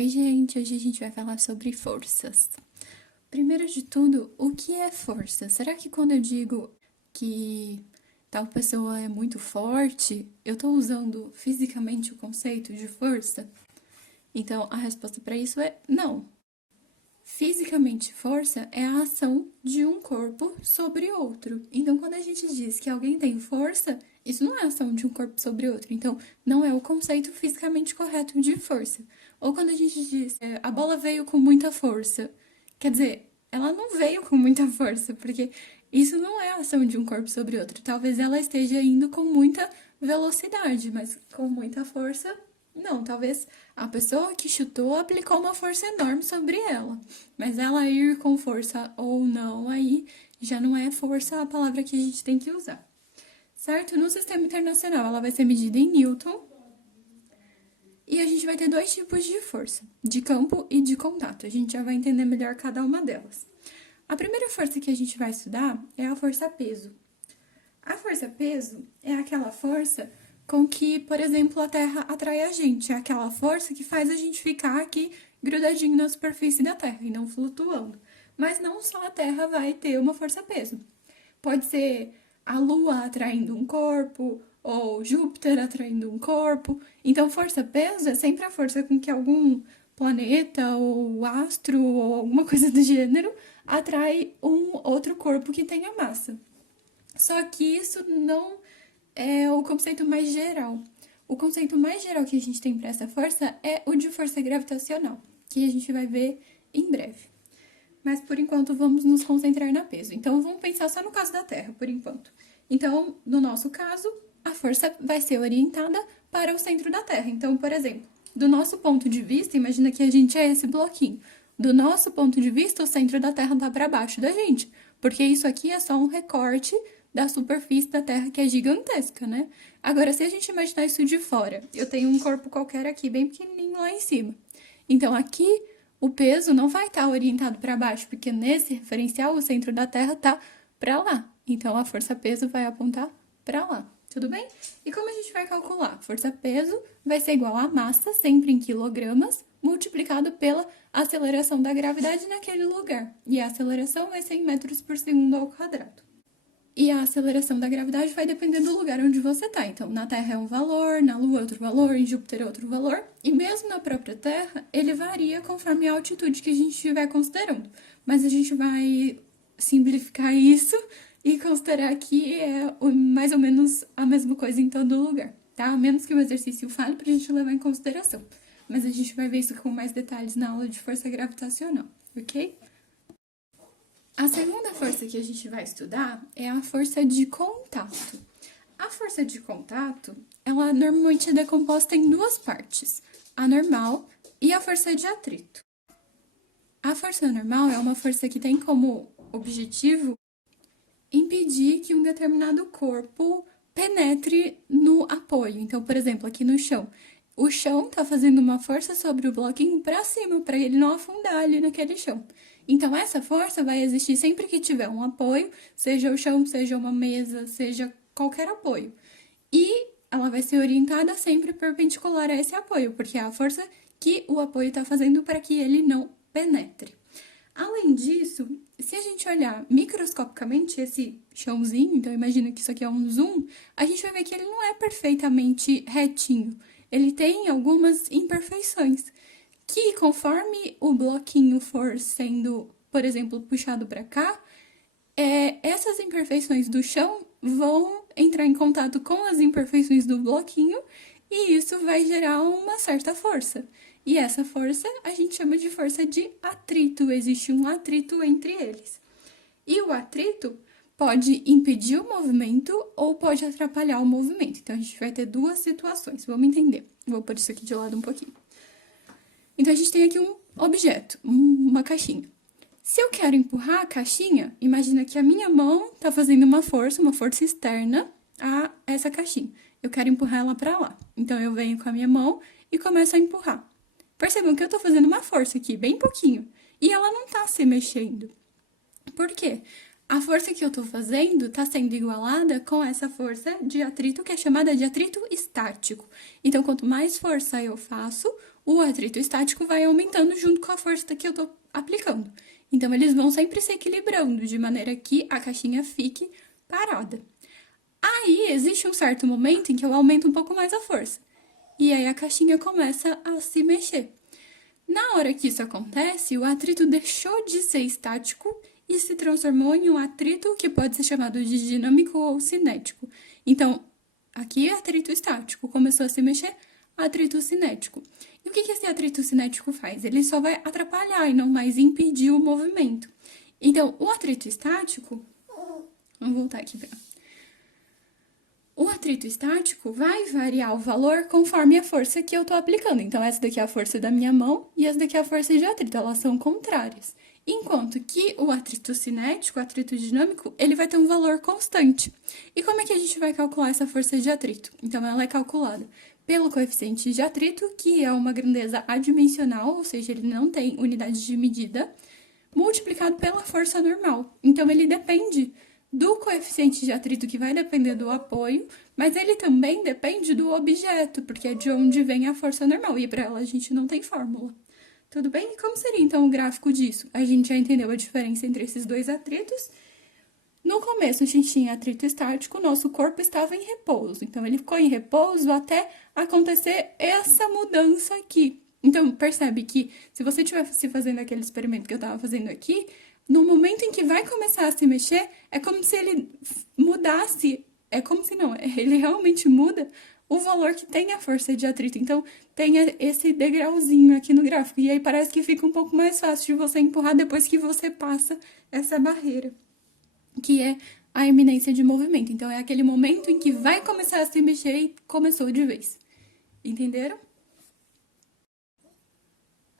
Oi, gente! Hoje a gente vai falar sobre forças. Primeiro de tudo, o que é força? Será que quando eu digo que tal pessoa é muito forte, eu tô usando fisicamente o conceito de força? Então, a resposta para isso é não. Fisicamente, força é a ação de um corpo sobre outro. Então, quando a gente diz que alguém tem força, isso não é a ação de um corpo sobre outro. Então, não é o conceito fisicamente correto de força. Ou quando a gente diz a bola veio com muita força, quer dizer, ela não veio com muita força, porque isso não é a ação de um corpo sobre outro. Talvez ela esteja indo com muita velocidade, mas com muita força não, talvez a pessoa que chutou aplicou uma força enorme sobre ela. Mas ela ir com força ou não, aí já não é força a palavra que a gente tem que usar. Certo? No sistema internacional, ela vai ser medida em Newton. E a gente vai ter dois tipos de força, de campo e de contato. A gente já vai entender melhor cada uma delas. A primeira força que a gente vai estudar é a força-peso. A força-peso é aquela força com que, por exemplo, a Terra atrai a gente. É aquela força que faz a gente ficar aqui grudadinho na superfície da Terra e não flutuando. Mas não só a Terra vai ter uma força-peso. Pode ser a Lua atraindo um corpo, ou Júpiter atraindo um corpo. Então, força-peso é sempre a força com que algum planeta, ou astro, ou alguma coisa do gênero atrai um outro corpo que tenha massa. Só que isso não é o conceito mais geral. O conceito mais geral que a gente tem para essa força é o de força gravitacional, que a gente vai ver em breve. Mas por enquanto vamos nos concentrar na peso. Então vamos pensar só no caso da Terra, por enquanto. Então, no nosso caso, a força vai ser orientada para o centro da Terra. Então, por exemplo, do nosso ponto de vista, imagina que a gente é esse bloquinho. Do nosso ponto de vista, o centro da Terra está para baixo da gente, porque isso aqui é só um recorte da superfície da Terra, que é gigantesca, né? Agora, se a gente imaginar isso de fora, eu tenho um corpo qualquer aqui, bem pequenininho lá em cima. Então, aqui, o peso não vai estar orientado para baixo, porque nesse referencial, o centro da Terra está para lá. Então, a força-peso vai apontar para lá. Tudo bem? E como a gente vai calcular? Força-peso vai ser igual a massa, sempre em quilogramas, multiplicado pela aceleração da gravidade naquele lugar. E a aceleração vai ser em metros por segundo ao quadrado. E a aceleração da gravidade vai depender do lugar onde você está. Então, na Terra é um valor, na Lua é outro valor, em Júpiter é outro valor. E mesmo na própria Terra, ele varia conforme a altitude que a gente estiver considerando. Mas a gente vai simplificar isso e considerar que é mais ou menos a mesma coisa em todo lugar, tá? A menos que o exercício fale para a gente levar em consideração. Mas a gente vai ver isso com mais detalhes na aula de força gravitacional, ok? A segunda força que a gente vai estudar é a força de contato. A força de contato, ela normalmente é decomposta em duas partes, a normal e a força de atrito. A força normal é uma força que tem como objetivo impedir que um determinado corpo penetre no apoio. Então, por exemplo, aqui no chão, o chão está fazendo uma força sobre o bloquinho para cima, para ele não afundar ali naquele chão. Então, essa força vai existir sempre que tiver um apoio, seja o chão, seja uma mesa, seja qualquer apoio. E ela vai ser orientada sempre perpendicular a esse apoio, porque é a força que o apoio está fazendo para que ele não penetre. Além disso, se a gente olhar microscopicamente esse chãozinho, então imagina que isso aqui é um zoom, a gente vai ver que ele não é perfeitamente retinho. Ele tem algumas imperfeições, que conforme o bloquinho for sendo, por exemplo, puxado para cá, essas imperfeições do chão vão entrar em contato com as imperfeições do bloquinho e isso vai gerar uma certa força. E essa força a gente chama de força de atrito, existe um atrito entre eles. E o atrito pode impedir o movimento ou pode atrapalhar o movimento. Então, a gente vai ter duas situações, vamos entender. Vou pôr isso aqui de lado um pouquinho. Então, a gente tem aqui um objeto, uma caixinha. Se eu quero empurrar a caixinha, imagina que a minha mão está fazendo uma força externa a essa caixinha. Eu quero empurrar ela para lá. Então, eu venho com a minha mão e começo a empurrar. Percebam que eu tô fazendo uma força aqui, bem pouquinho. E ela não tá se mexendo. Por quê? A força que eu tô fazendo tá sendo igualada com essa força de atrito, que é chamada de atrito estático. Então, quanto mais força eu faço, o atrito estático vai aumentando junto com a força que eu tô aplicando. Então, eles vão sempre se equilibrando, de maneira que a caixinha fique parada. Aí, existe um certo momento em que eu aumento um pouco mais a força. E aí, a caixinha começa a se mexer. Na hora que isso acontece, o atrito deixou de ser estático e se transformou em um atrito que pode ser chamado de dinâmico ou cinético. Então, aqui é atrito estático, começou a se mexer, atrito cinético. E o que esse atrito cinético faz? Ele só vai atrapalhar e não mais impedir o movimento. Então, o atrito estático... Vamos voltar aqui para... O atrito estático vai variar o valor conforme a força que eu estou aplicando. Então, essa daqui é a força da minha mão e essa daqui é a força de atrito. Elas são contrárias. Enquanto que o atrito cinético, o atrito dinâmico, ele vai ter um valor constante. E como é que a gente vai calcular essa força de atrito? Então, ela é calculada pelo coeficiente de atrito, que é uma grandeza adimensional, ou seja, ele não tem unidade de medida, multiplicado pela força normal. Então, ele depende do coeficiente de atrito, que vai depender do apoio, mas ele também depende do objeto, porque é de onde vem a força normal, e para ela a gente não tem fórmula. Tudo bem? E como seria então o gráfico disso? A gente já entendeu a diferença entre esses dois atritos. No começo a gente tinha atrito estático, nosso corpo estava em repouso, então ele ficou em repouso até acontecer essa mudança aqui. Então, percebe que se você estivesse fazendo aquele experimento que eu estava fazendo aqui, no momento em que vai começar a se mexer, é como se ele mudasse, é como se não, ele realmente muda o valor que tem a força de atrito. Então, tem esse degrauzinho aqui no gráfico, e aí parece que fica um pouco mais fácil de você empurrar depois que você passa essa barreira, que é a iminência de movimento. Então, é aquele momento em que vai começar a se mexer e começou de vez. Entenderam?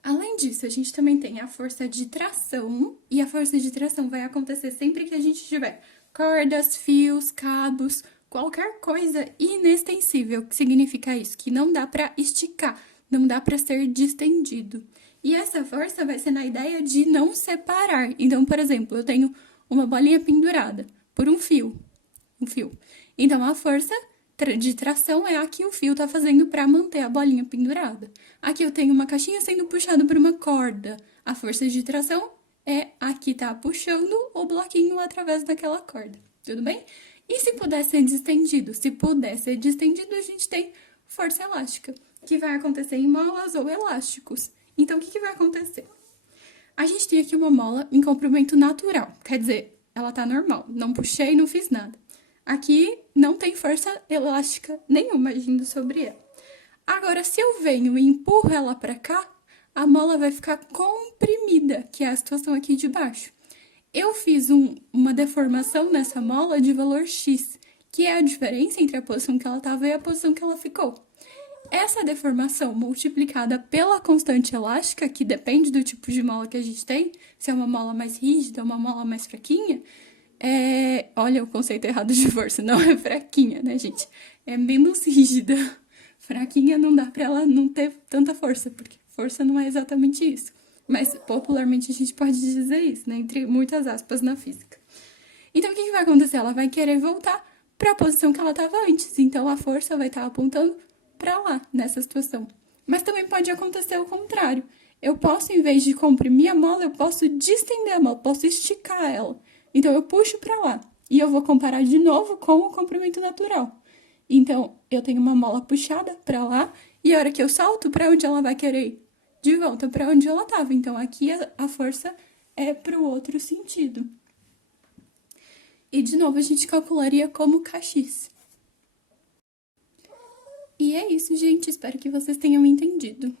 Além disso, a gente também tem a força de tração, e a força de tração vai acontecer sempre que a gente tiver cordas, fios, cabos, qualquer coisa inextensível. O que significa isso? Que não dá para esticar, não dá para ser distendido. E essa força vai ser na ideia de não separar. Então, por exemplo, eu tenho uma bolinha pendurada por um fio. Então, a força de tração é a que o fio tá fazendo para manter a bolinha pendurada. Aqui eu tenho uma caixinha sendo puxada por uma corda. A força de tração é a que tá puxando o bloquinho através daquela corda. Tudo bem? E se puder ser distendido? Se puder ser distendido, a gente tem força elástica, que vai acontecer em molas ou elásticos. Então, o que vai acontecer? A gente tem aqui uma mola em comprimento natural, quer dizer, ela tá normal, não puxei, não fiz nada. Aqui não tem força elástica nenhuma agindo sobre ela. Agora, se eu venho e empurro ela para cá, a mola vai ficar comprimida, que é a situação aqui de baixo. Eu fiz uma deformação nessa mola de valor X, que é a diferença entre a posição que ela estava e a posição que ela ficou. Essa deformação multiplicada pela constante elástica, que depende do tipo de mola que a gente tem, se é uma mola mais rígida ou uma mola mais fraquinha, olha o conceito errado de força, não é fraquinha, né, gente? É menos rígida. Fraquinha não dá pra ela não ter tanta força, porque força não é exatamente isso. Mas popularmente a gente pode dizer isso, né? Entre muitas aspas na física. Então o que vai acontecer? Ela vai querer voltar para a posição que ela estava antes. Então a força vai estar apontando para lá, nessa situação. Mas também pode acontecer o contrário. Eu posso, em vez de comprimir a mola, eu posso distender a mola, posso esticar ela. Então, eu puxo para lá. E eu vou comparar de novo com o comprimento natural. Então, eu tenho uma mola puxada para lá, e a hora que eu salto, para onde ela vai querer ir? De volta para onde ela estava. Então, aqui a força é para o outro sentido. E, de novo, a gente calcularia como kx. E é isso, gente. Espero que vocês tenham entendido.